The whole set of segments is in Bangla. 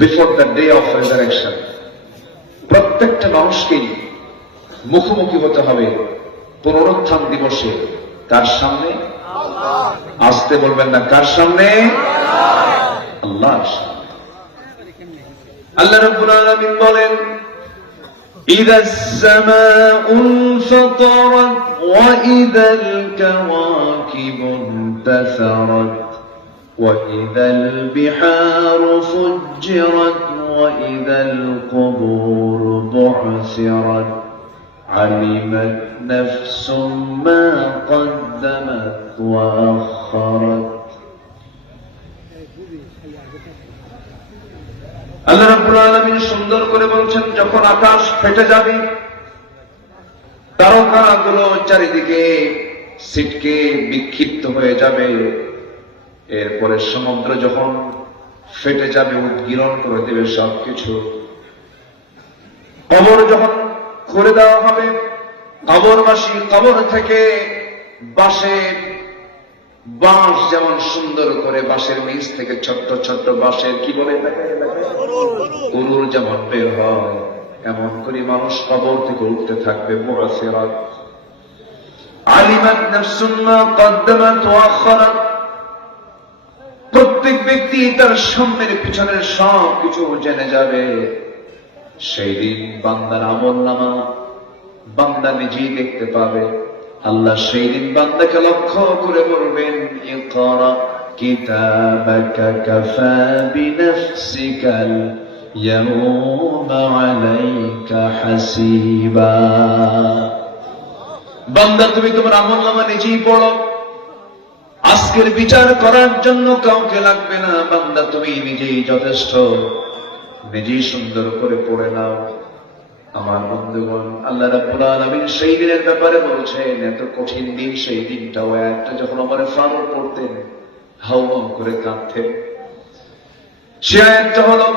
Before the day of resurrection. প্রত্যেকটা মানুষকেই মুখোমুখি হতে হবে পুনরুত্থান দিবসে। কার সামনে? আসতে বলবেন না, কার সামনে? আল্লাহর সামনে। আল্লাহ রাব্বুল আলামিন বলেন, إذا السماء انفطرت وإذا الكواكب انتثرت وإذا البحار فجرت وإذا القبور بعثرت علمت نفس ما قدمت وأخرت। আল্লাহ রাব্বুল আলামিন সুন্দর করে বলছেন, যখন আকাশ ফেটে যাবে, তারকাগুলো চারিদিকে ছিটকে বিক্ষিপ্ত হয়ে যাবে, এরপরে সমুদ্র যখন ফেটে যাবে, উদ্গীরণ করে দেবে সবকিছু, কবর যখন করে দেওয়া হবে, কবরবাসী কবর থেকে বাঁশ যেমন সুন্দর করে বাঁশের নিচ থেকে ছোট্ট ছোট্ট বাঁশের কি বলে গরুর যেমন বের হয়, এমন করে মানুষ কবর থেকে উঠতে থাকবে। মুআসিরাত আলিমাত নাফসুন মা কদ্দামাত ওয়া আখারাত। প্রত্যেক ব্যক্তি তার সামনের পিছনের সব কিছু জেনে যাবে। সেই দিন বান্দার আমলনামা বান্দা নিজেই দেখতে পাবে। আল্লাহ সেই দিন বান্দাকে লক্ষ্য করে বলবেন, ইকরা কিতাবাকা কাফা বিনাফসিকাল ইয়াউমা আলাইকা হাসিবা। বান্দা, তুমি তোমার আমলনামা নিজেই পড়ো, আজকের বিচার করার জন্য কাউকে লাগবে না। বান্দা, তুমি নিজেই যথেষ্ট, নিজেই সুন্দর করে পড়ে নাও। আমার বন্ধুগণ, আল্লাহ রাব্বুল আলামিন সেই দিনের ব্যাপারে বলছেন, এত কঠিন দিন, সেই দিনটাও একটা যখন আমার ফারুক পড়তেন হাউ করে কাঁদতেন। সে আয়াতটা হলো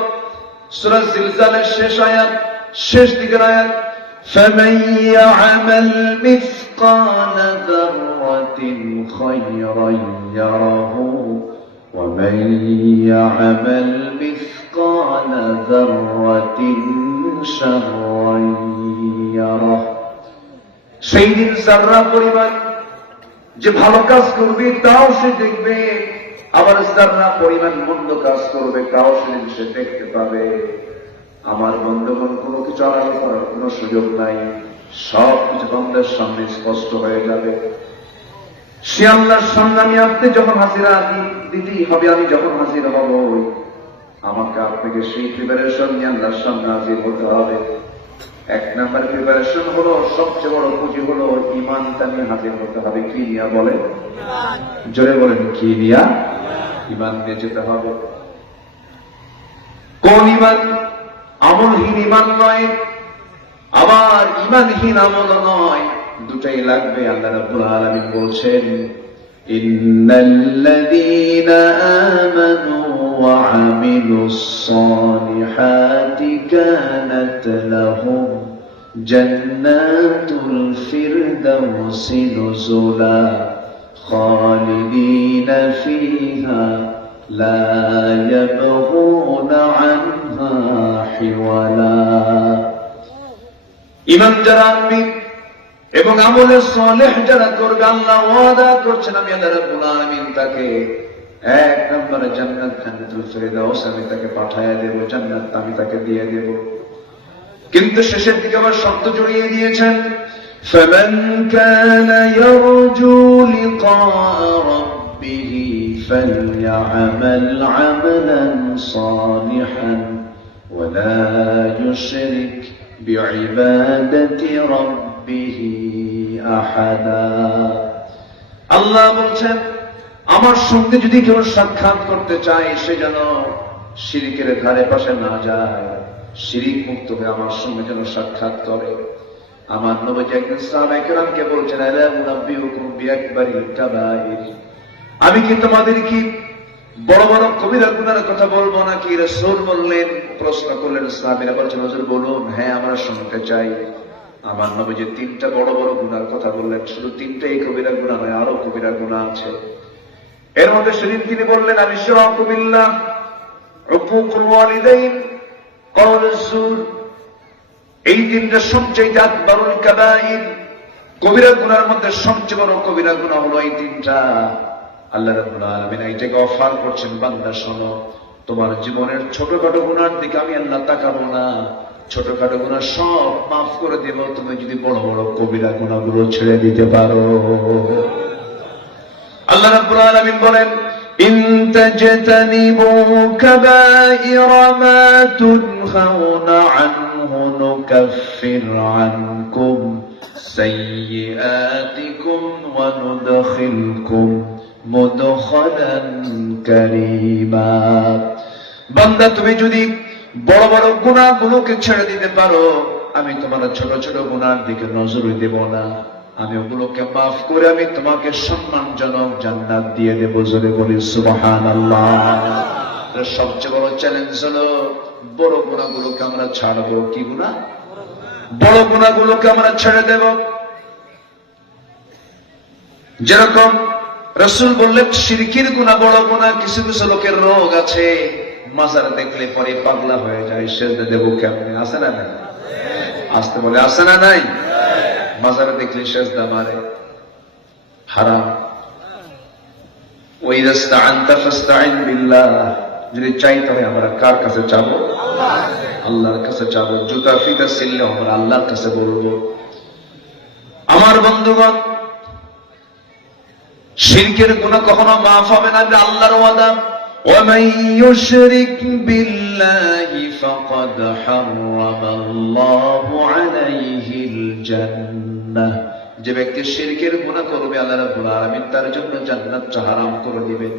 সূরা জিলজালের শেষ আয়াত, শেষ দিকের আয়াত, ফামান ইয়া'মাল মিসকালা যাররাতিন খায়রান ইয়ারাহু ওয়া মান ইয়া'মাল মিসকালা যাররাতিন শাররান ইয়ারাহু। সেই দিন যাররা পরিমাণ যে ভালো কাজ করবে তাও সে দেখবে, আবার যাররা পরিমাণ মন্দ কাজ করবে তাও সে দেখতে পাবে। আমার বন্ধুগণ, কোনো কিছু আড়াল করার কোনো সুযোগ নাই, সব কিছু বান্দার সামনে স্পষ্ট হয়ে যাবে। সে আল্লাহর সামনে আমি আপনি যখন হাজিরা দিতেই হবে, আমি যখন হাজির হব, আমাকে আপনাকে সেই প্রিপারেশন নিয়ে আল্লাহর সামনে হাজির হতে হবে। এক নাম্বার প্রিপারেশন হলো, সবচেয়ে বড় পুঁজি হলো ঈমানটা নিয়ে হাজির হতে হবে। কি নিয়া বলেন? জোরে বলেন, কি নিয়া? ঈমান নিয়ে যেতে হবে। কোন ঈমান? আমলহীন ঈমান নয়, আবার ঈমানহীন আমল নয়, দুটাই লাগবে। আল্লাহ রাব্বুল আলামিন বলছেন, ইন্নাল্লাযীনা আমানু ওয়া আমিলুস সালিহাতি কানাত লাহুম জান্নাতুল ফিরদাউসি নুজুলা খালিদিনা ফিহা লা ইয়াবগুনা আনহা হিওয়ালা। ঈমান যারা আনবে এবং আমলে সালেহ যারা করবে, আল্লাহ ওয়াদা করছেন, আমি আল্লাহ রাব্বুল আলামিন তাকে এক নম্বরে জান্নাত, জান্নাতুল ফিরদাউস আমি তাকে পাঠায়া দেব, জান্নাত আমি তাকে দিয়ে দেব। কিন্তু শেষের দিকে আবার শর্ত জড়িয়ে দিয়েছেন, ফামান কানা ইয়ারজু লিকা রাব্বিহি ফালইআমাল আমালান সালিহান ওয়া লা ইউশরিক বিইবাদাতি রাব্বিহি আহাদা। আল্লাহ বলছেন, আমার সঙ্গে যদি কেউ সাক্ষাৎ করতে চায়, সে যেন শিরকের ধারে পাশে না যায়, শিরিক মুক্ত হয়ে আমার সঙ্গে যেন সাক্ষাৎ করে। আমার নবী একদিন সাহাবায়ে কেরামকে বলছেন, আলা উনাব্বিউকুম বিআকবারিল কাবাইর, আমি কি তোমাদের কি বড় বড় কবিরা গুনাহের কথা বলবো নাকি? রাসূল বললেন, প্রশ্ন করলেন, সাহাবীরা বলছেন, হুজুর বলুন। হ্যাঁ, আমরা শুনতে চাই। আমার নবীজি তিনটা বড় বড় গুনার কথা বললেন। শুধু তিনটাই কবিরা গুনাহ নয়, আরো কবিরা গুনাহ আছে। এর মধ্যে সেদিন তিনি বললেন, আল ইশরাকু বিল্লাহ, উকুকুল ওয়ালিদাইন, কওলুজ যুর, এই তিনটা সবচেয়ে আকবারুল কাবাইর, কবিরা গুনার মধ্যে সবচেয়ে বড় কবিরা গুনাহ হলো এই তিনটা। আল্লাহ রাব্বুল আলামিন এইটাকে অফার করছেন, বান্দা শোনো, তোমার জীবনের ছোটখাটো গুনার দিকে আমি আল্লাহ তাকাবো না, ছোটখাটো গুনাহ সব মাফ করে দেব তুমি যদি বড় বড় কবিরা গুনাহগুলো ছেড়ে দিতে পারো। আল্লাহ রাব্বুল আলামিন বলেন, ইন তাজতানিবু কাবাইরা মা তুনহাউনা আনহু নুকাফির আনকুম সাইয়্যাতিকুম ওয়া নুদখিলকুম মুদখালান কারীমা। বান্দা তুমি যদি বড় বড় গুনাহগুলোকে ছেড়ে দিতে পারো, আমি তোমার ছোট ছোট গুনার দিকে নজরই দেব না, আমি ওগুলোকে মাফ করে আমি তোমাকে সম্মানজনক জান্নাত দিয়ে দেব। জোরে বলি সুবহানাল্লাহ। সবচেয়ে বড় চ্যালেঞ্জ হলো বড় গুনাহগুলোকে আমরা ছাড়বো। কি গুনাহ? বড় গুনাহগুলোকে আমরা ছেড়ে দেব। যেরকম রাসূল বললেন শিরকির গুনাহ বড় গুনাহ। কিছু কিছু লোকের রোগ আছে, মাজার দেখলে পরে পাগলা হয়ে যায়, সেজদা দেব কেমনে? আছে না নাই? আসতে বলে আছে না নাই? মাজারে দেখলে সেজদা মারে, হারাম। ওয়াইদা ইসতাআনতা ফাসতাইন বিল্লাহ, যদি চাইতে হয় আমরা কার কাছে চাবো? আল্লাহর কাছে চাবো। জুতা ফিতা ছিললে আমরা আল্লাহর কাছে বলবো। আমার বন্ধুগণ, শিরকের গুনাহ কখনো মাফ হবে না, আল্লাহর ওয়াদা। ومن يشرك بالله فقد حرم الله عليه الجنة, যে ব্যক্তি শিরকের গুনাহ করবে আল্লাহ রাব্বুল আলামিন তার জন্য জান্নাতটা হারাম করে দিবেন,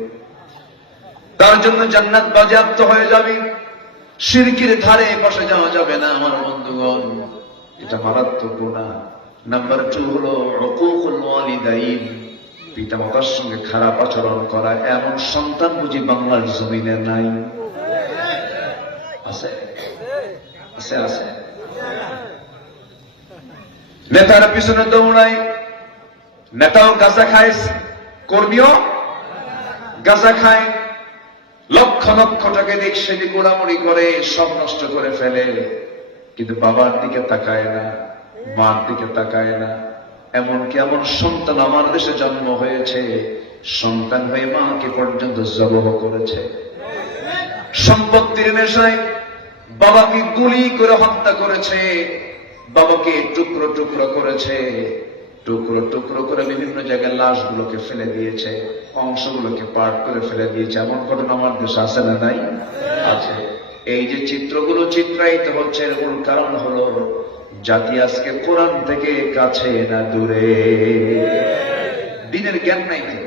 তার জন্য জান্নাত বাজেয়াপ্ত হয়ে যাবে। শিরকের ধারে পাশে যাওয়া যাবে না আমার বন্ধুগণ, এটা মারাত্মক গুনাহ। নাম্বার 2 হলো উকুকুল ওয়ালিদাইন, পিতা মাতার সঙ্গে খারাপ আচরণ করা। এমন সন্তান বুঝি বাংলার জমিনে নাই? আছে? আছে? আছে? নেতার পিছনে দৌড়ায়, নেতাও গাঁজা খায়, কর্মীও গাঁজা খায়, লক্ষ লক্ষ টাকা দিক সেদিক গোড়ামড়ি করে, সব নষ্ট করে ফেলে, কিন্তু বাবার দিকে তাকায় না, মার দিকে তাকায় না। এমনকি এমন সন্তান আমার দেশে জন্ম হয়েছে, সন্তান হয়ে মাকে পর্যন্ত জবহ করেছে। সম্পত্তির নেশায় বাবাকে গুলি করে হত্যা করেছে, বাবাকে টুকরো টুকরো করেছে, টুকরো টুকরো করে বিভিন্ন জায়গায় লাশগুলোকে ফেলে দিয়েছে, অংশগুলোকে পার্ট করে ফেলে দিয়েছে। এমন ঘটনা আমার দেশে আছে না নাই? আছে। এই যে চিত্রগুলো চিত্রায়িত হচ্ছে, এর মূল কারণ হলো জাতি আজকে কোরআন থেকে কাছে না দূরে। দ্বীনের জ্ঞান নাই তো।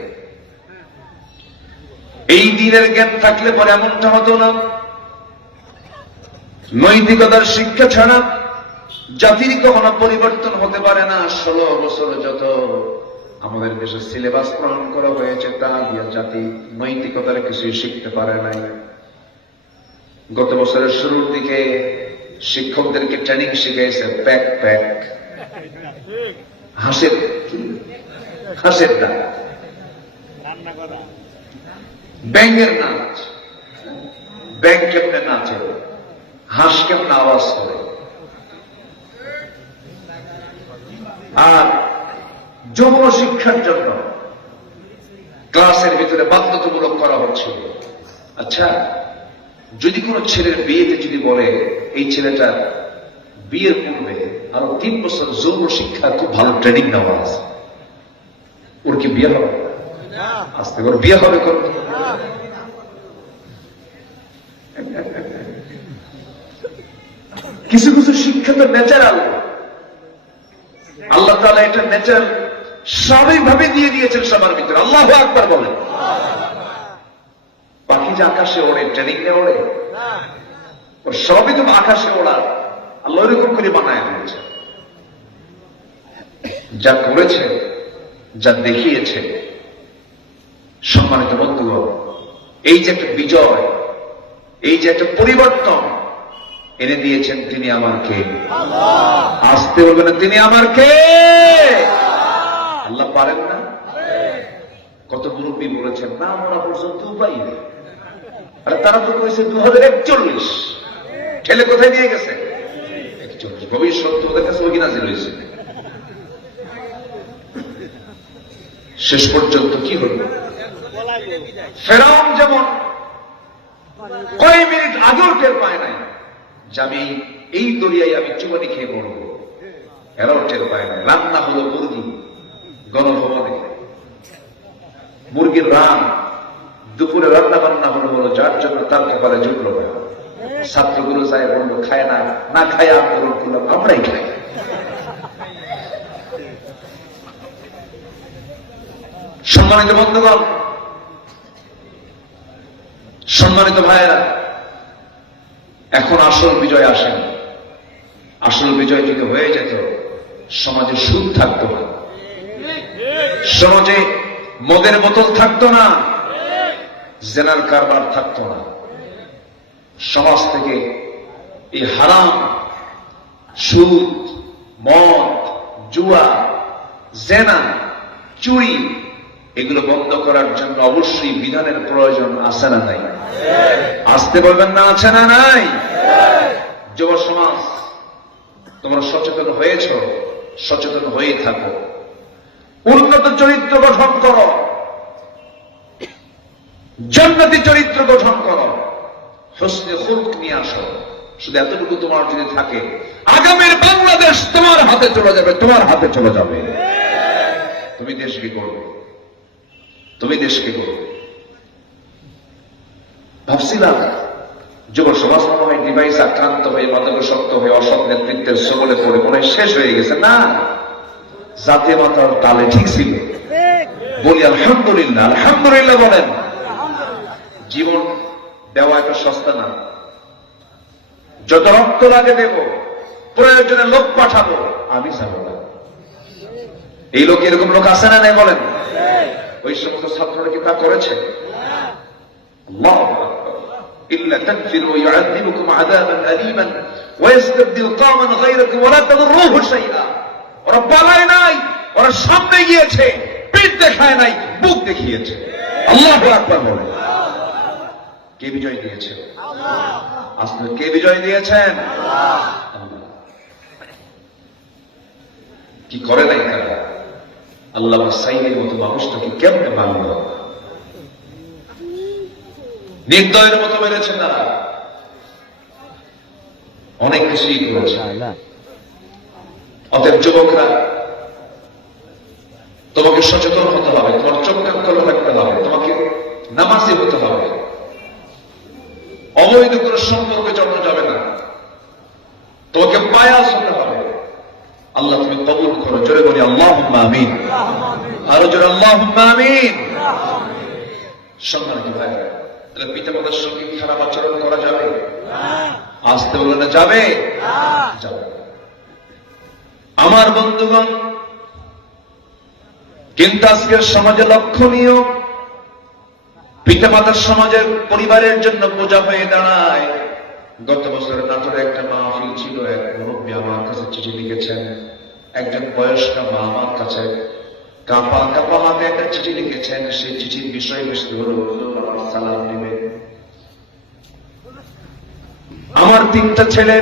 এই দ্বীনের জ্ঞান থাকলে পরে এমনটা হতো না। নৈতিকতার শিক্ষা ছাড়া জাতির কখনো পরিবর্তন হতে পারে না। 16 বছর যত আমাদের দেশে সিলেবাস প্রণয়ন করা হয়েছে, তা দিয়ে জাতি নৈতিকতার কিছুই শিখতে পারে নাই। গত বছরের শুরুর দিকে শিক্ষকদেরকে ট্রেনিং শিখাইছে প্যাক প্যাক, হাসির হাসির ডাক, ব্যাঙের নাচ, ব্যাঙ কেমনে নাচে, হাঁস কেমনে আওয়াজ করে। আর যৌন শিক্ষার জন্য ক্লাসের ভিতরে বাধ্যতামূলক করা হচ্ছিল। আচ্ছা, যদি কোন ছেলের বিয়েতে যদি বলে এই ছেলেটা বিয়ের পূর্বে আরো 3 বছর যৌন শিক্ষা খুব ভালো ট্রেনিং নেওয়া আছে, ওর কি বিয়ে হবে? আস্তে করে বিয়ে হবে। কিছু কিছু শিক্ষা তো ন্যাচারাল, আল্লাহ তাআলা এটা ন্যাচারাল স্বাভাবিকভাবে দিয়ে দিয়েছেন সবার ভিতরে। আল্লাহু আকবার বলেন। পাখি যে আকাশে ওড়ে, ট্রেনিং নিয়ে ওড়ে? ওর সবই তো আকাশে ওড়া, আল্লাহ এরকম করে বানায় দিয়েছে। যা করেছে, যা দেখিয়েছে, সম্মানিত বন্ধুগণ, এই যে একটা বিজয়, এই যে একটা পরিবর্তন এনে দিয়েছেন, তিনি আমার কে? আসতে বলবেন না, তিনি আমার কে? আল্লাহ পারেন না? কত মুরব্বী বলেছেন না, আমরা পর্যন্ত উপায় নেই। আর তারা তো কইছে 2041, ঠেলে কোথায় দিয়ে গেছে? 41। ভবিষ্যৎ ওদের কাছে ওই নাজিল হয়েছে। শেষ পর্যন্ত কি হল? ফেরাউন যেমন কয়েক মিনিট আগেও টের পায় নাই যে আমি এই দরিয়ায় আমি চুবানি খেয়ে মরব, এরাও টের পায় নাই। রান্না হলো মুরগি গণভবনে, মুরগির রান দুপুরে রান্না বান্না হলো যার জন্য তার কপালে জুটল না। ছাত্রগুলো যায় বললো খায় না, না খায় আন্দোলন করলাম, আমরাই খাই। সম্মানিত বন্ধুগণ, সম্মানিত ভাইয়েরা, এখন আসল বিজয় আসেন। আসল বিজয় যদি হয়ে যেত, সমাজে সুদ থাকতো না, সমাজে মদের বোতল থাকতো না, জেনার কারবার থাকতো না, সমাজ থেকে এই হারাম সুদ, মদ, জুয়া, জেনা, চুরি এগুলো বন্ধ করার জন্য অবশ্যই বিধানের প্রয়োজন আছে না নাই? আসতে বলবেন না, আছে না নাই? যুব সমাজ, তোমরা সচেতন হয়েছ, সচেতন হয়ে থাকো, উন্নত চরিত্র গঠন করো, জান্নাতি চরিত্র গঠন করো, হোসনে খুলক নিয়ে আসো। শুধু এতটুকু তোমার যদি থাকে, আগামীর বাংলাদেশ তোমার হাতে চলে যাবে, তোমার হাতে চলে যাবে। তুমি দেশকে করবে, তুমি দেশকে করবে। ভাবছিলাম যুব সমাজ মনে হয় ডিভাইস আক্রান্ত হয়ে, মাদকাসক্ত হয়ে, অসৎ নেতৃত্বের সবলে পড়ে মনে হয় শেষ হয়ে গেছে। না, জাতীয় মাতার তালে ঠিক ছিল। বলি আলহামদুলিল্লাহ, আলহামদুলিল্লাহ বলেন। জীবন দেওয়া একটা সস্তা না, যত রক্ত লাগে দেব, প্রয়োজনে লোক পাঠাবো, আমি যাবো না। এই লোক, এরকম লোক আছে না নাই বলেন? ওই সমস্ত ছাত্ররা কি তা করেছে? আল্লাহু আকবার। ইল্লা তানফিরু ইউআযিবুকুম আযাবান আলীমান ওয়া ইস্তাবদিল কওমান গায়রাকুম ওয়া লা তাদুররুহু শাইআ। ওরা পালায় নাই, ওরা সামনে গিয়েছে, পিঠ দেখায় নাই, বুক দেখিয়েছে। আল্লাহু আকবার বলেন। কে বিজয় দিয়েছে? আল্লাহ। আসলে কে বিজয় দিয়েছেন? আল্লাহ। কি করে নাই তারা? আল্লাহ সাইদের মতো মানুষটাকে কেমনে মানল? নির্দয়ের মতো মেরেছে তারা, অনেক কিছুই করেছে। অতএব যুবকরা, তোমাকে সচেতন হতে হবে, তোমার চোখ কান খোলা রাখতে হবে, তোমাকে নামাজি হতে হবে। অবৈধ কোনো সম্পর্কে জন্ম যাবে না, তোমাকে বায়াস হতে হবে। আল্লাহ তুমি কবুল করো, জোরে বলি আল্লাহুম্মা আমিন, আরো জোরে আল্লাহুম্মা আমিন। সম্মানিত ভাইরা, তাহলে পিতা মাতার সঙ্গে খারাপ আচরণ করা যাবে? আসতে বলে না যাবে? যাবে। আমার বন্ধুগণ, কিন্তু আজকের সমাজে লক্ষণীয়, পিতা মাতার সমাজের পরিবারের জন্য বোঝা হয়ে দাঁড়ায়। গত বছরের নাটোরে একটা মাহফিল ছিল, এক মুরব্বী আমার কাছে চিঠি লিখেছেন। একজন বয়স্ক মা আমার কাছে কাঁপা কাঁপা হাতে একটা চিঠি লিখেছেন। সেই চিঠির বিষয়বস্তু হল, আমার সালাম নেবে। আমার 3টা ছেলে,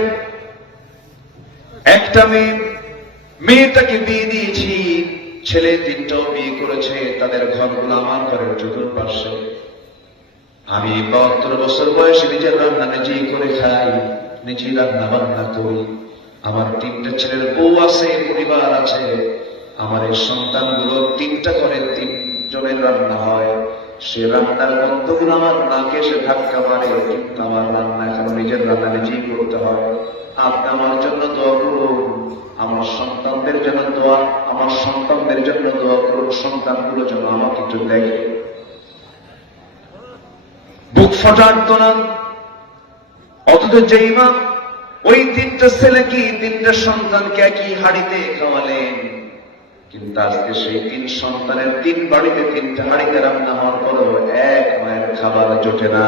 একটা মেয়ে, মেয়েটাকে বিয়ে দিয়েছি, ছেলে 3টাও বিয়ে করেছে, তাদের ঘরগুলো আমার ঘরের চতুর্পার্শ্বে। আমি 72 বছর বয়সে নিজের রান্না নিজেই করে খাই, নিজেই রান্না বান্না করি। আমার 3টা ছেলের বউ আছে, পরিবার আছে। আমার এই সন্তানগুলো 3টা করে 3 জনের রান্না হয়। সে রান্নার গন্ধগুলো আমার নাকে এসে ধাক্কা মারে, কিন্তু আমার রান্না এখন নিজের রান্না নিজেই করতে হয়। আপনি আমার জন্য দোয়া করুন, আমার সন্তানদের জন্য দোয়া, আমার সন্তানদের জন্য দোয়া করুন, সন্তানগুলো যেন আমাকে একটু দেখে। বুক ফাটাত না। অথচ যে ইমাম ওই 3টা ছেলেকে, 3টা সন্তানকে একই হাড়িতে খাওয়ালেন, কিন্তু আজকে সেই 3 সন্তানের 3 বাড়িতে 3টা হাড়িতে রান্না হওয়ার পরও এক মায়ের খাবার জোটে না।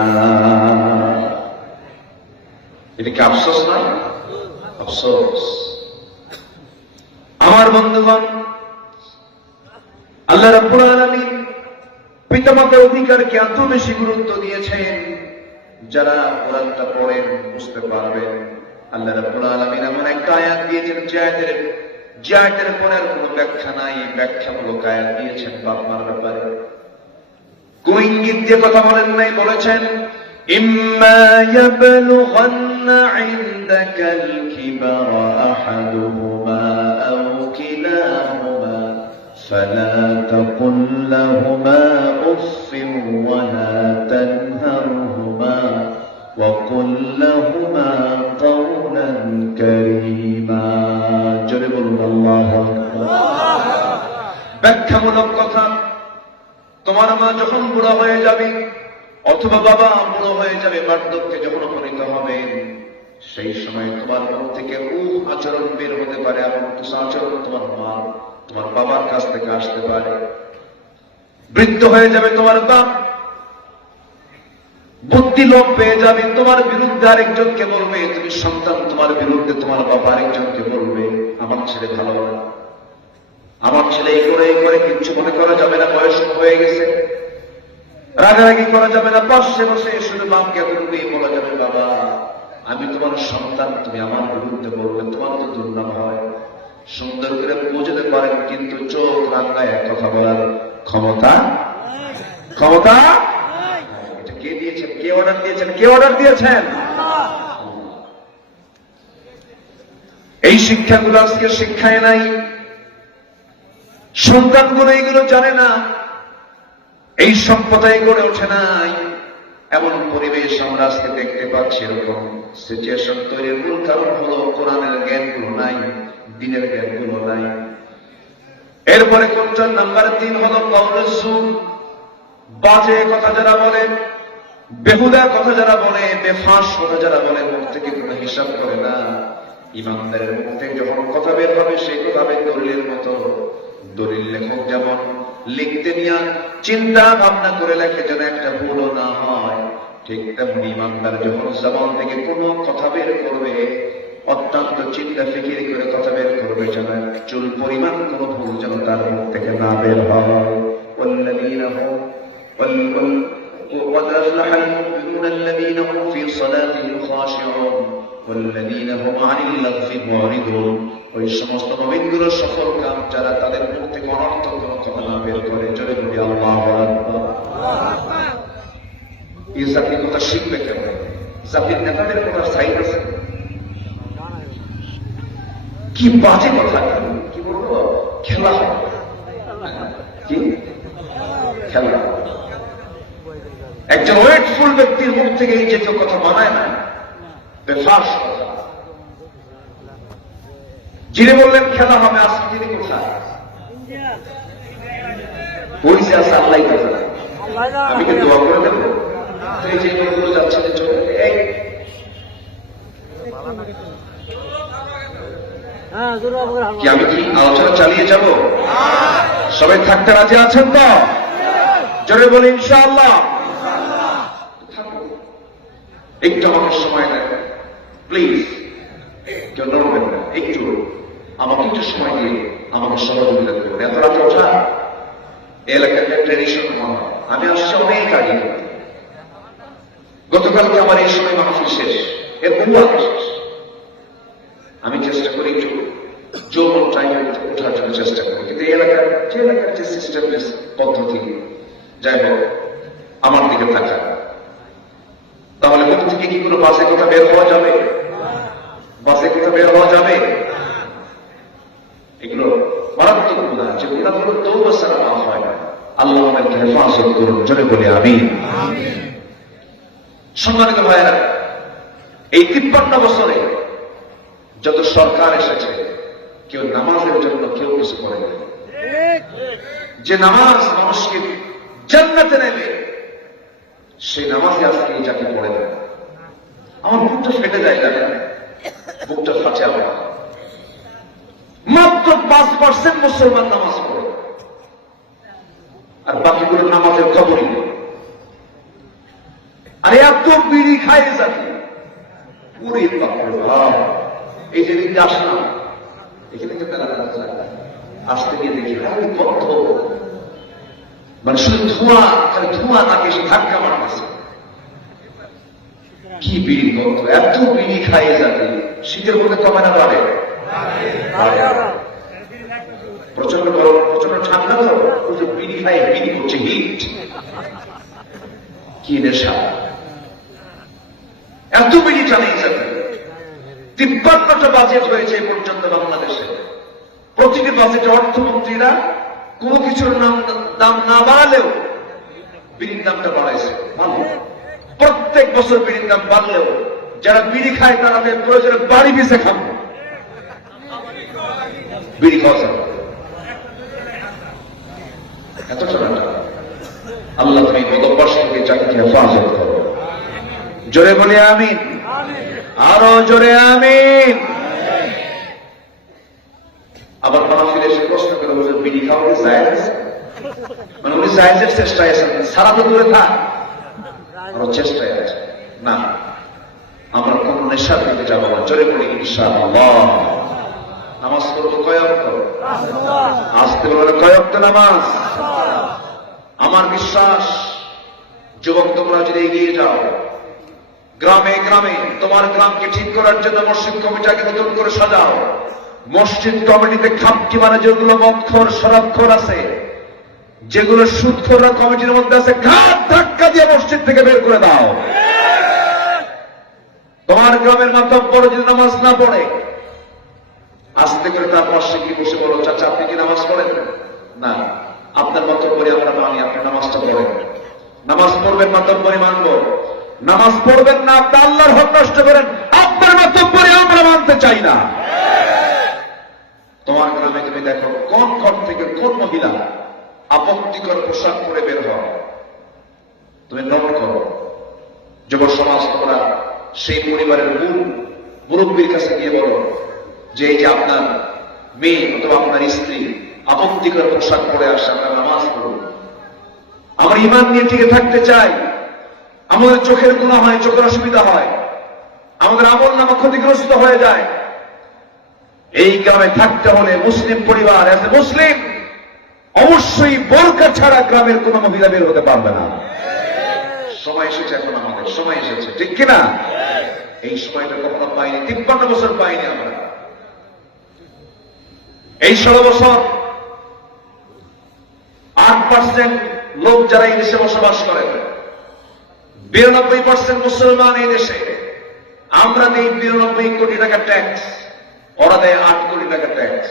এটা কি আফসোস না? আফসোস। আমার বন্ধুগণ, আল্লাহ রাব্বুল আলামিন পিতামাতার অধিকারকে এত বেশি গুরুত্ব দিয়েছেন, যারা কোরআনটা পড়েন বুঝতে পারবেন আল্লাহ রাব্বুল আলামিন এমন একটা আয়াত দিয়েছেন যে আয়াতের পরের কোনো ব্যাখ্যা নাই, ব্যাখ্যামূলক আয়াত দিয়েছেন বাপ মার ব্যাপারে। কোন ইঙ্গিত দিয়ে কথা বলেন নাই, বলেছেন ইম্মা ইয়াবলুগান্না ইনদাকাল কিবারা আহাদুহুমা আও কিলাহুমা ফালা তাকুল লাহুমা উফফিন ওয়া লা তানহারহুমা ওয়া কুল লাহুমা কাওলান কারীমা। জোরে বলুন আল্লাহু আকবার। ব্যাখ্যামূলক কথা। তোমার মা যখন বুড়া হয়ে যাবে অথবা বাবা বুড়ো হয়ে যাবে, বার্ধক্যে যখন উপনীত হবে, সেই সময় তোমার মুখ থেকে আচরণ বের হতে পারে, এমন কিছু আচরণ তোমার মা তোমার বাবার কাছ থেকে আসতে পারে। বৃদ্ধ হয়ে যাবে তোমার বাপ, বুদ্ধি লোপ পেয়ে যাবে, তোমার বিরুদ্ধে আরেকজনকে বলবে। তুমি সন্তান, তোমার বিরুদ্ধে তোমার বাবা আরেকজনকে বলবে আমার ছেলে ভালো না, আমার ছেলে এই করে কিচ্ছু মনে করা যাবে না, বয়স হয়ে গেছে। রাগারাগি করা যাবে না, পাশে বসে শুধু বাপকে বলবে, বলা যাবে বাবা আমি তোমার সন্তান, তুমি আমার বিরুদ্ধে বলবে, তোমার তো দুর্নাম হয়। সুন্দর করে বুঝতে পারেন, কিন্তু চোখ রাঙ্গায় কথা বলার ক্ষমতা এটা কে দিয়েছেন? কে অর্ডার দিয়েছেন? কে অর্ডার দিয়েছেন? এই শিক্ষাগুলো আজকে শিক্ষায় নাই, সন্তানগুলো এইগুলো জানে না, এই সভ্যতায় গড়ে ওঠে নাই। এমন পরিবেশ আমরা আজকে দেখতে পাচ্ছি। এরকম সিচুয়েশন তৈরির মূল কারণ হলো কোরআনের জ্ঞানগুলো নাই, দিনের জ্ঞানগুলো নাই। এরপরে কোনটা নাম্বার 3 হলো কাউলুজ জুর। বাজে কথা যারা বলে, বেহুদা কথা যারা বলে, বেফাঁস কথা যারা বলে, মুখ থেকে কোনো হিসাব করে না। ইমানদারের মুখ থেকে যখন কথা বের হবে সেই কথা হবে দলিলের মতো। দলিল লেখক যেমন লিখতে নিয়ে চিন্তা ভাবনা করে লেখে যেন একটা ভুলও না হয়, ঠিক তেমনি ইমানদার যখন জবান থেকে কোনো কথা বের করবে অত্যন্ত চিন্তা ফিকির করে কথা বের করবে, যেন চুল পরিমাণ কোনো ভুল যেন তার মুখ থেকে না বের হয়। قد أفلح المؤمنون الذين هم في صلاتهم خاشعون والذين هم عن اللغو معرضون। ওই সমস্ত মুমিনগুলো সফল কাম যারা তাদের মুখ থেকে অনর্থক কোনো কথা না বের করে। জোরে বলি আল্লাহু আকবার। এই জাতির কথা শিখবে কেমন? জাতির নেতাদের কথা সাইড আছে, কি বাজে কথা, কি বলবো, খেলা হয়, কি খেলা। একজন ওয়েটফুল ব্যক্তির মুখ থেকে এই জাতীয় কথা মানায় না, বেফাঁস কথা। যিনি বললেন খেলা হবে, আজকে তিনি কোথায়? ওই যে আছে আল্লাহ কথা। আমি কিন্তু দোয়া করে দেবো এই যে লোকগুলো যাচ্ছে চলে, কি আমি কি আলোচনা চালিয়ে যাব? সবাই থাকতে রাজি আছেন তো? জোরে বলি ইনশাআল্লাহ। একটু আমাকে সময় দেন প্লিজ, কেউ নড়বেন না, একটু আমাকে একটু সময় দিয়ে আমাকে সহযোগিতা করবেন। এত রাতে ওঠা এলাকার ট্রেডিশন মনে হয়। আমি আসছি অনেক আগে, গতকালকে আমার এই সময় মাহফিল শেষ, এর বহু আগে শেষ। আমি চেষ্টা করি একটু যৌবন টাইমে ওঠার জন্য চেষ্টা করি, কিন্তু এই এলাকার যে সিস্টেম পদ্ধতি, যাই হোক আমার দিকে থাকা, তাহলে মুখ থেকে কি কোনো বাজে কথা বের হওয়া যাবে? বাজে কথা বের হওয়া যাবে? এগুলো মারাত্মক গুনাহ, যে গুনাহগুলো তওবা ছাড়া মাফ হয় না। আল্লাহ আমাদেরকে হেফাজত করুন, জোরে বলি আমিন। সম্মানিত ভাইয়েরা, এই 53 বছরে যত সরকার এসেছে, কেউ নামাজের জন্য কেউ কিছু করে না। যে নামাজ মানুষকে জান্নাতে নেবে, সেই নামাজে আজকে এই জাতি পড়ে না। আমার বুকটা ফেটে যায়, জানেন, বুকটা ফাটে আমার। মাত্র 5% মুসলমান নামাজ পড়ে, আর বাকিগুলো নামাজের খবরই নেই। আর এত বিড়ি খায় জাতি, পুরো এই যে দিনটা আসলাম এখানে কিন্তু আসতে গিয়ে দেখি বন্ধ, মানে শুধু ধোঁয়া, ধোঁয়া তাকে এসে ধাক্কা মারতেছে। কি বিড়ি গন্ধ, এত বিড়ি খাইয়ে যাবে, শীতের মধ্যে কমে না বাড়ে? প্রচন্ড গরম, প্রচন্ড ঠান্ডা তো, বিড়ি খাই, বিড়ি করছে হিট, কি নেশা, এত বিড়ি চালিয়ে যাবে। 53টা বাজেট হয়েছে এ পর্যন্ত বাংলাদেশে। প্রতিটি বাজেটে অর্থমন্ত্রীরা কোন কিছুর দাম না বাড়ালেও বিড়ির দামটা বাড়াইছে। প্রত্যেক বছর বিড়ির দাম বাড়লেও যারা বিড়ি খায় তারা প্রয়োজনে বাড়ি পিছে খান, বিড়ি খাওয়া যাবে। এত টাকা। আল্লাহ তুমি গতবর্ষ থেকে চাকরি হেফাজত করো। জোরে বলি আমিন, আরো জোরে আমিন। আবার মাহফিলে এসে প্রশ্ন করে বলে বিড়ি খাওয়া কি জায়েজ? মানে উনি জায়েজের চেষ্টায় আছেন, সারা তো দূরে থাক, আমরা চেষ্টায় আছে না, আমরা কোন নেশার দিকে যাবো না। জোরে বলি ইনশাআল্লাহ। নামাজ পড়বো কয় ওয়াক্ত? আসতে বলে কয় ওয়াক্ত নামাজ? আমার বিশ্বাস যুবক তোমরা যদি এগিয়ে যাও, গ্রামে গ্রামে তোমার গ্রামকে ঠিক করার জন্য মসজিদ কমিটিকে নতুন করে সাজাও। মসজিদ কমিটিতে খাপটি মানে যেগুলো মদখোর শরাবখোর আছে, যেগুলো সুদখোররা কমিটির মধ্যে আছে, ঘাট ধাক্কা দিয়ে মসজিদ থেকে বের করে দাও। তোমার গ্রামের মাতব্বর যদি নামাজ না পড়ে, আস্তে করে তার পাশে কি বসে বলো, চাচা আপনি কি নামাজ পড়েন? না, আপনার মাতব্বরি আমরা মানি, আপনি নামাজটা পড়েন। নামাজ পড়বেন মাতব্বরি মানব, নামাজ পড়বেন না আপনি আল্লাহর হক নষ্ট করেন, আপনার মাতব্বরি আমরা মানতে চাই না। তোমার গ্রামে তুমি দেখো কোন ঘর থেকে কোন মহিলা আপত্তিকর পোশাক পরে বের হয়, তুমি নোট করো। যুব সমাজ তোমরা সেই পরিবারের মুরব্বীর কাছে গিয়ে বলো যে এই যে আপনার মেয়ে অথবা আপনার স্ত্রী আপত্তিকর পোশাক পরে আসে, আমরা নামাজ পড়ব, আমরা ঈমান নিয়ে টিকে থাকতে চাই, আমাদের চোখের গুনাহ হয়, চোখের অসুবিধা হয়, আমাদের আমলনামা ক্ষতিগ্রস্ত হয়ে যায়। এই গ্রামে থাকতে হলে মুসলিম পরিবার, এজ এ মুসলিম, অবশ্যই বোরকা ছাড়া গ্রামের কোন মহিলা বের হতে পারবে না। সময় এসেছে, এখন আমাদের সময় এসেছে, ঠিক কিনা? এই সময়টা কখনো পাইনি, 53 বছর পাইনি আমরা। এই 16 বছর 8% লোক যারা এই দেশে বসবাস করেন, 92% মুসলমান এই দেশে। আমরা দিই 92 কোটি টাকা ট্যাক্স, ওরা দেয় 8 কোটি টাকা ট্যাক্স।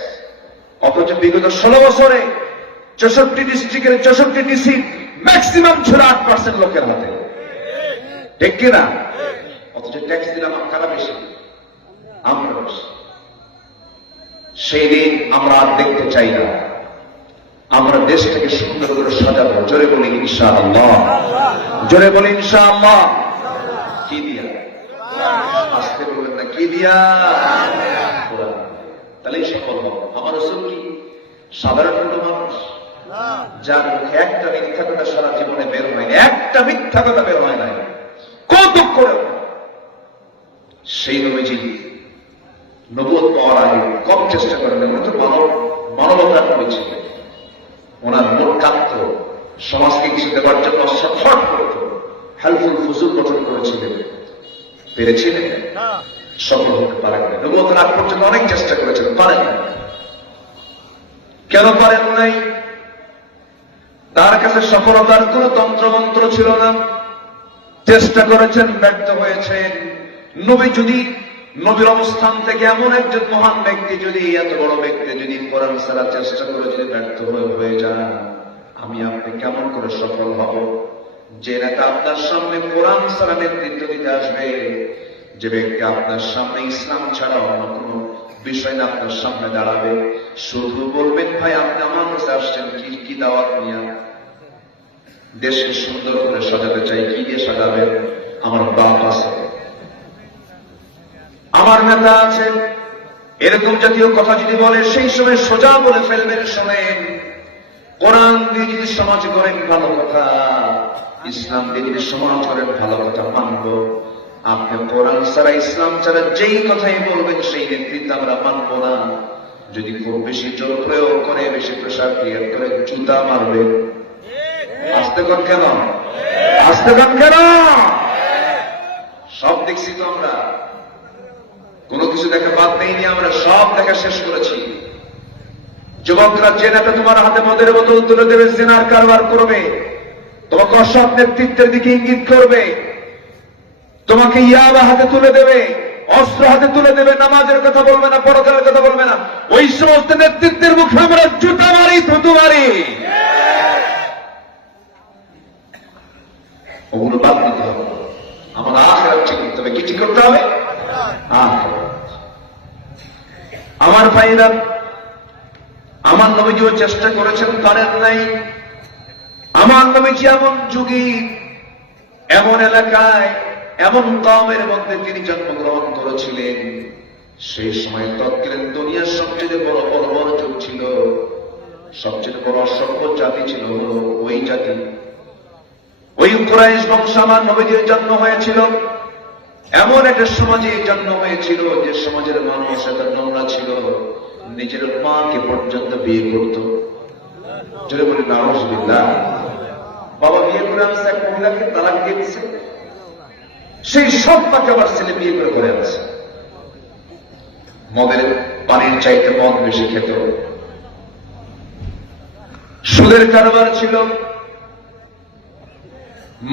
অথচ বিগত 16 বছরে 64 ডিস্ট্রিক্টের 64 ডিসি ম্যাক্সিমাম ছিল 8% লোকের হাতে, ঠিক কিনা? অথচ ট্যাক্স দিলাম কারা বেশি? আমরা বেশি। সেই দিন আমরা আর দেখতে চাই না। আমরা দেশটাকে সুন্দর করে সাজাবো। জোরে বলি ইনশাআল্লাহ, জোরে বলি ইনশাআল্লাহ। কি দিয়া? আসতে বলবেন না, কি দিয়া? তাহলেই সফল হবো। আমার রাসূল কি সাধারণ কোনো মানুষ? যার মুখে একটা মিথ্যা কথা সারা জীবনে বের হয়নি, একটা মিথ্যা কথা বের হয় নাই, কত করে। সেই নবীজি নবুয়ত পাওয়ার আগে কম চেষ্টা করেন, উনি তো মানবতার নবী ছিলেন। ওনার মন কাঁপত, সমাজকে কিছু দেওয়ার জন্য ছটফট করত, হেল্পফুল ফুজুল গঠন করেছিলেন। পেরেছিলেন? সফল হতে পারেন না। নবুয়তের আগ পর্যন্ত অনেক চেষ্টা করেছেন, পারেন না। কেন পারেন নাই? তার কাছে সফলতার কোন তন্ত্রমন্ত্র ছিল না। চেষ্টা করেছেন, ব্যর্থ হয়েছেন। নবী যদি, নবীর অবস্থান থেকে এমন একজন মহান ব্যক্তি যদি, এত বড় ব্যক্তি যদি কোরআন ছাড়া চেষ্টা করে যদি ব্যর্থ হয়ে যান, আমি আপনি কেমন করে সফল হব? যে নেতা আপনার সামনে কোরআন ছাড়া নেতৃত্ব দিতে আসবে, যে ব্যক্তি আপনার সামনে ইসলাম ছাড়া অন্য কোন বিষয় না আপনার সামনে দাঁড়াবে, শুধু বলবেন ভাই আপনি আমার কাছে আসছেন কি দাওয়াত নিয়ে? দেশকে সুন্দর করে সাজাতে চাই, কি দিয়ে সাজাবেন? আমার বাপ আছে, আমার নেতা আছে, এরকম জাতীয় কথা যদি বলে, সেই সময় সোজা বলে ফেলবেন, শোনেন, কোরআন দিয়ে যদি সমাজ করেন ভালো কথা, ইসলাম দিয়ে যদি সমাজ করেন ভালো কথা, মানব। আপনি কোরআন ছাড়া ইসলাম ছাড়া যেই কথাই বলবেন সেই নেতৃত্ব আমরা মানব না। যদি খুব বেশি জোর প্রয়োগ করে, বেশি প্রেসার ক্রিয়েট করে, জুতা মারবে। আসতে কন কেন? আসতে কন কেন? সব দেখছি তো আমরা, কোনো কিছু দেখা বাদ নেইনি, আমরা সব দেখা শেষ করেছি। যুবকরা, যে নেতা তোমার হাতে মদের বোতল তুলে দেবে, জেনার কারবার করবে, তোমাকে অসৎ নেতৃত্বের দিকে ইঙ্গিত করবে, তোমাকে ইয়াবা হাতে তুলে দেবে, অস্ত্র হাতে তুলে দেবে, নামাজের কথা বলবে না, পরকালের কথা বলবে না, ওই সমস্ত নেতৃত্বের মুখে আমরা জুতা মারি, থুতু মারি। ওগুলো বাদ দিতে হবে। আমার আখিরাত ঠিক করতে হবে। কি ঠিক করতে হবে? আখিরাত। আমার ভাইরা, আমার নবীজিও চেষ্টা করেছেন, পারেন নাই। আমার নবীজি এমন যুগী, এমন এলাকায়, এমন কওমের মধ্যে তিনি জন্মগ্রহণ করেছিলেন, সেই সময় তৎকালীন দুনিয়ার সবচেয়ে বড় বড় যুগ ছিল, সবচেয়ে বড় অসভ্য জাতি ছিল ওই জাতি। ওই কুরাইশ বংশ আমার নবীজির জন্ম হয়েছিল। এমন একটা সমাজে জন্ম হয়েছিল যে সমাজের মানুষ এত নোংরা ছিল, নিজের মাকে পর্যন্ত বিয়ে করত। যদি বলি নাউজুবিল্লাহ, বাবা বিয়ে করে আনছে এক মহিলাকে, তালাক দিয়ে দিচ্ছে, সেই সব মাকে আবার ছেলে বিয়ে করে ঘরে আছে। মদের পানির চাইতে মদ বেশি খেত, সুদের কারবার ছিল,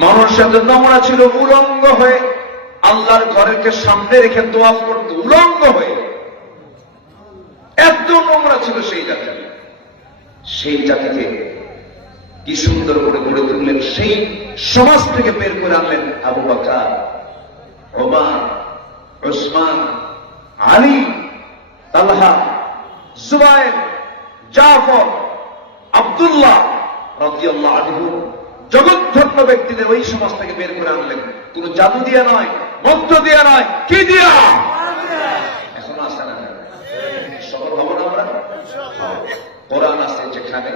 মানুষ এত নোংরা ছিল, উলঙ্গ হয়ে আল্লাহর ঘরেরকে সামনে রেখে দোয়া করত, উলঙ্গ হয়ে। এত নোংরা ছিল সেই জাতি। সেই জাতিকে কি সুন্দর করে গড়ে তুললেন, সেই সমাজ থেকে বের করে আনলেন আবু বকর, ওমর, উসমান, আলী, তালহা, জুবায়ের, জাফর, আব্দুল্লাহ রাদিয়াল্লাহু আনহু। জগৎধন্য ব্যক্তিদের ওই সমাজ থেকে বের করে আনলেন। কোন জাদু দিয়া নয়, মন্ত্র দিয়া নয়, কি দিয়া? এখন আসে না, সফল হব না আমরা? কোরআন আছে যেখানে,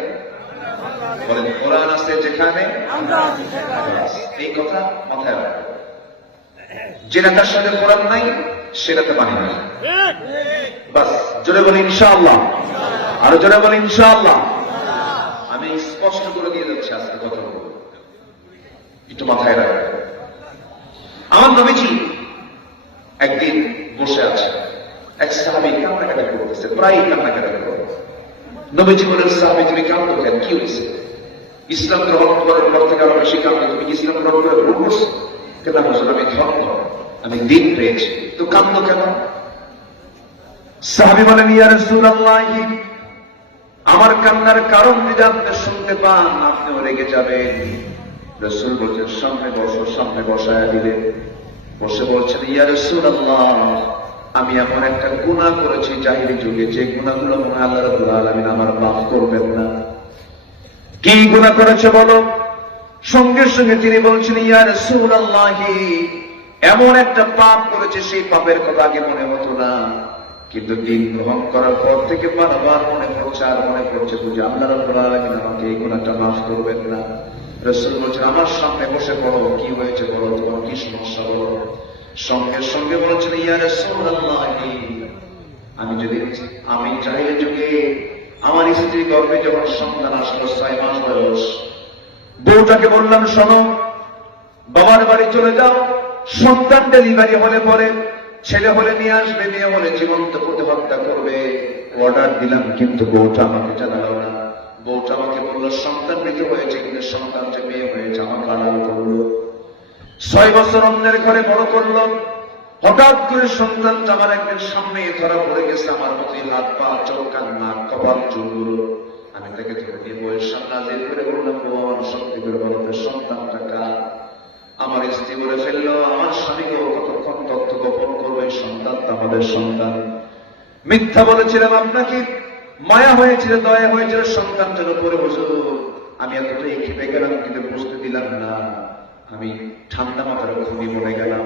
বলেন কোরআন আছে যেখানে, এই কথা মাথায় রাখবেন। যে নেতার সাথে কোরআন নাই, সে নেতা মানি না। বাস, জোরে বলি ইনশাআল্লাহ, আরো জোরে বলি ইনশাআল্লাহ। আমি স্পষ্ট করে দিয়ে যাচ্ছি আজকে কথা বলবো, একটু মাথায় রাখবেন। আমার নবীজি একদিন বসে আছে, এক সাহাবী কান্নাকাটি করতেছে, প্রায় কান্নাকাটি করে। নবীজি বলেন, সাহাবী তুমি কাঁদো কেন, কি হয়েছে? ইসলাম গ্রহণ করার পর থেকে আরো বেশি কাঁদো, তুমি ইসলাম গ্রহণ করে ভুল করছো কেন? আমি ধর্ম, আমি দিন পেয়েছি, তো কাঁদো কেন? সাহাবী বলেন, ইয়া রাসূলুল্লাহ, আমার কান্নার কারণ যদি আপনি শুনতে পান, আপনিও রেগে যাবেন। রাসূল বলছেন, সামনে বসো, সামনে বসায়া দিলেন। বসে বলছেন, ইয়া রাসূলুল্লাহ, আমি এমন একটা গুনাহ করেছি জাহিলি যুগে, যে গুনাহগুলো মনে হয় আল্লাহ রাব্বুল আলামিন আমার মাফ করবেন না। কি গুনাহ করেছে বলো? সঙ্গে সঙ্গে তিনি বলছেন, ইয়া রাসূলুল্লাহ, এমন একটা পাপ করেছে, সেই পাপের কথা আগে মনে হতো না, কিন্তু দিন গ্রহণ করার পর থেকে বারবার মনে পড়ছে, আর মনে পড়ছে, বুঝে আল্লাহ রাব্বুল আলামিন আমাকে এই গুনাহটা মাফ করবেন না। রাসূল বলছেন, আমার সামনে বসে পড়ো, কি হয়েছে বলো, তোমার কি সমস্যা বলো। সঙ্গে সঙ্গে বলছেন, ইয়া রাসূলুল্লাহ, আমি জাহিলি যুগে আমার স্ত্রী গর্ভে যখন সন্তান আসলো, 6 মাস বয়স, বউটাকে বললাম, শোনো, বাবার বাড়ি চলে যাও, সন্তান ডেলিভারি হলে পরে ছেলে হলে নিয়ে আসবে, মেয়ে হলে জীবন্ত প্রতিহত্যা করবে। অর্ডার দিলাম, কিন্তু বউটা আমাকে জানালো না। বউটা আমাকে বললো সন্তান মৃত হয়েছে, কিন্তু সন্তান যে মেয়ে হয়েছে আমাকে আড়াল করলো। 6 বছর অন্যের ঘরে বড় করলো। হঠাৎ করে সন্তানটা আমার একদিন সামনে ধরা পড়ে গেছে, আমার মতোই হাত পা, চোখ কান নাক কপাল চুলগুলো। আমি তাকে ধরে দিয়ে বউয়ের সামনে হাজির করে বললাম, বউ, আমার সত্যি করে বলো, সন্তানটা কার? আমার স্ত্রী বলে ফেললো, আমার স্বামীকে কতক্ষণ তথ্য গোপন করবে, সন্তানটা আমাদের সন্তান। মিথ্যা বলেছিলাম আপনাকে, মায়া হয়েছিল, দয়া হয়েছিল সন্তানটার উপরে। হুজুর, আমি এতটাই খেপে গেলাম, কিন্তু বুঝতে দিলাম না, আমি ঠান্ডা মাথার ঘুমিয়ে পড়ে গেলাম।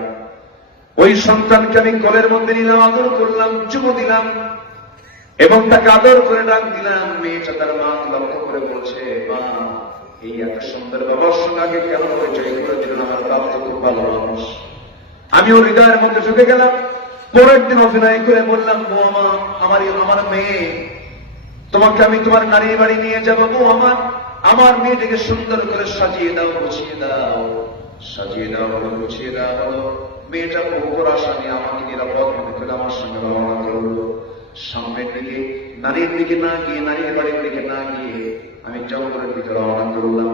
ওই সন্তানকে আমি কোলের মধ্যে নিলাম, আদর করলাম, চুমু দিলাম এবং তাকে আদর করে ডাক দিলাম। মেয়েটা তার মা লক্ষ্য করে বলছে, মা, এই এত সুন্দর বাবার সঙ্গে আগে কেন পরিচয় করেছিলেন? আমার বাবা তো খুব ভালো মানুষ। আমি ওর হৃদয়ের মধ্যে ঢুকে গেলাম। পরের দিন অভিনয় করে বললাম, বৌমা, আমার মেয়ে, তোমাকে আমি তোমার নারী বাড়ি নিয়ে যাবো। বউ আমার মেয়েটিকে সুন্দর করে সাজিয়ে দাও, গুছিয়ে দাও। সাজিয়ে দেওয়া হলো, গুছিয়ে দেওয়া হলো। মেয়েটা বহু আশা নিয়ে আমাকে নিরাপদ মনে করে আমার সঙ্গে রওনা করলো সামনের দিকে। নারীর দিকে না গিয়ে, নারীর বাড়ির দিকে না গিয়ে আমি জঙ্গলের দিকে রওনা করলাম।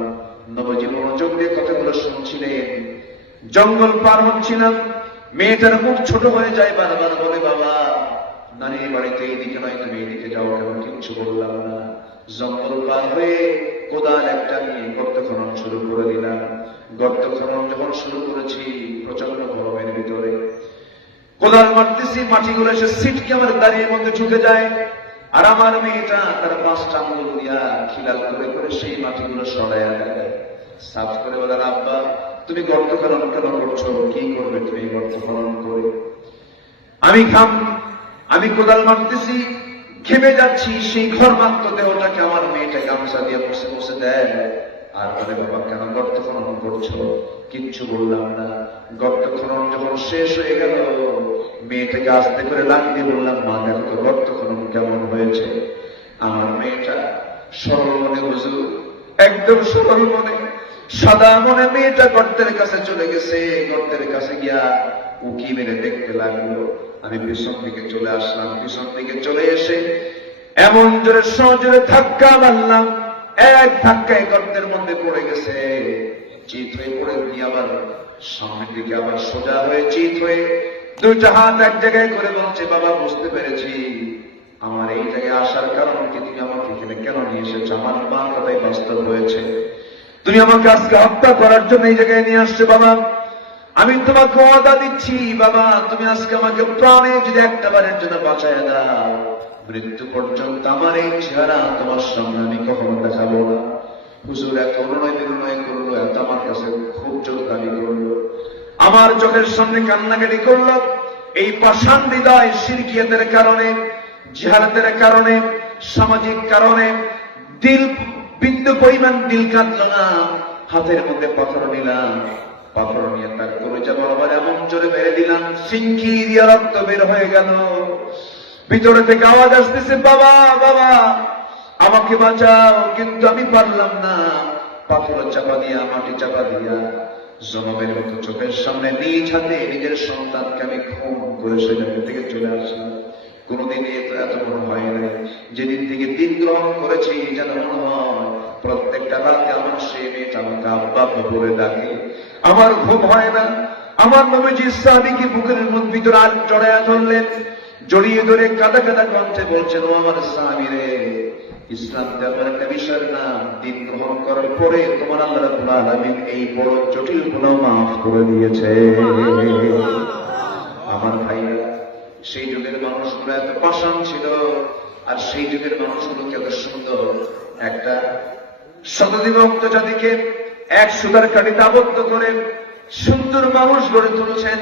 নবজি মনোযোগ দিয়ে কথাগুলো শুনছিলেন। জঙ্গল পার হচ্ছিলাম, মেয়েটার মুখ ছোট হয়ে যায়, বারবার বলে, বাবা নারীর বাড়িতে এইদিকে নয়, তুমি এইদিকে যাও কেন? কিচ্ছু বললাম না। জঙ্গল পার হয়ে কোদাল একটা নিয়ে গর্ত খনন শুরু করে দিলাম। গর্ত খনন যখন শুরু করেছি, প্রচন্ড গরমের ভিতরে কোদাল মারতেছি, মাটিগুলো এসে সিটকে আমার দাঁড়িয়ে মধ্যে ঢুকে যায়। আর আমার মেয়েটা তার 5টা আঙ্গুল দিয়া খিলাল করে করে সেই মাটিগুলো সরাইয়া দেয়, সাফ করে বলে, আব্বা তুমি গর্ত খনন কেন করছো? কি করবে তুমি গর্ত খনন করে? আমি কোদাল মারতেছি, ঘেমে যাচ্ছি। সেই ঘরমাক্ত দেহটাকে আমার মেয়েটা গামছা দিয়ে বসে বসে দেয় আর বলে, বাবা কেন গর্ত খনন করছো? কিচ্ছু বললাম না। গর্ত খনন যখন শেষ হয়ে গেল, মেয়েটাকে আস্তে করে লাগিয়ে বললাম, মা দেখো তো গর্ত খনন কেমন হয়েছে। আমার মেয়েটা সরল মনে, হুজুর একদম সরল মনে, সাদা মনে মেয়েটা গর্তের কাছে চলে গেছে। গর্তের কাছে গিয়া উকি মেরে দেখতে লাগলো। আমি পিছন দিকে চলে আসলাম। পিছন দিকে চলে এসে এমন জোরে সজোরে ধাক্কা মারলাম, এক ধাক্কায় গর্তের মধ্যে পড়ে গেছে। চিত হয়ে পড়ে দিয়ে আবার সামনের দিকে আবার সোজা হয়ে চিত হয়ে 2টা হাত এক জায়গায় করে বলছে, বাবা বুঝতে পেরেছি আমার এই জায়গায় আসার কারণ কি, তুমি আমাকে এখানে কেন নিয়ে এসেছো? আমার মা কথাই বাস্তব হয়েছে, তুমি আমাকে আজকে হত্যা করার জন্য এই জায়গায় নিয়ে আসছো। বাবা আমি তোমাকে ওয়াদা দিচ্ছি, বাবা তুমি আজকে আমাকে প্রাণে যদি একটা বারের জন্য বাঁচায় দাও, মৃত্যু পর্যন্ত আমার এই চেহারা তোমার সামনে আমি কখনো দেখাবো না। হুজুর এত অনুনয় বিনয় করলো, এত আমার কাছে খুব জোর দাবি করলো, আমার চোখের সামনে কান্নাকাটি করলো। এই পাষাণ হৃদয় শিরকিয়াতের কারণে, জিহালাতের কারণে, সামাজিক কারণে দিল বিন্দু পরিমাণ দিল কাঁদলো না। হাতের মধ্যে পাথর নিলাম, পাথর নিয়ে তার কলেজা বরাবর এমন জোরে মেরে দিলাম, সিংকি দিয়ে রক্ত বের হয়ে গেল। ভিতরে থেকে আওয়াজ আসতেছে, বাবা বাবা আমাকে বাঁচাও। কিন্তু আমি পারলাম না। পাথর চাপা দিয়া, মাটি চাপা দিয়া, জনমের মতো চোখের সামনে নিজ হাতে নিজের সন্তানকে আমি খুন করে সেখান থেকে চলে আসলাম। কোনদিন এত মনে হয় না। যেদিন থেকে দিন গ্রহণ করেছি, যেন মনে হয় প্রত্যেকটা রাতে আমার সেই মেয়েটা আমাকে আব্বা বলে ডাকে। আমার ঘুম হয় না। আমার নবীজি সাহাবীকে বুকের ভিতরে আর জড়াইয়া ধরলেন, জড়িয়ে ধরে কাদা কাদা কণ্ঠে বলছেন, ও আমার সাহাবী রে, ইসলাম তেমন একটা বিষয় না, দিন গ্রহণ করার পরে তোমার আল্লাহ রাব্বুল আলামিন এই বড় জটিল গুনাহ মাফ করে দিয়েছে। আমার ভাইরা, সেই যুগের মানুষগুলো এত পাষাণ ছিল, আর সেই যুগের মানুষগুলো এত সুন্দর। একটা শতবিভক্ত জাতিকে এক সুতার কাঠিতে আবদ্ধ করে সুন্দর মানুষ গড়ে তুলেছেন।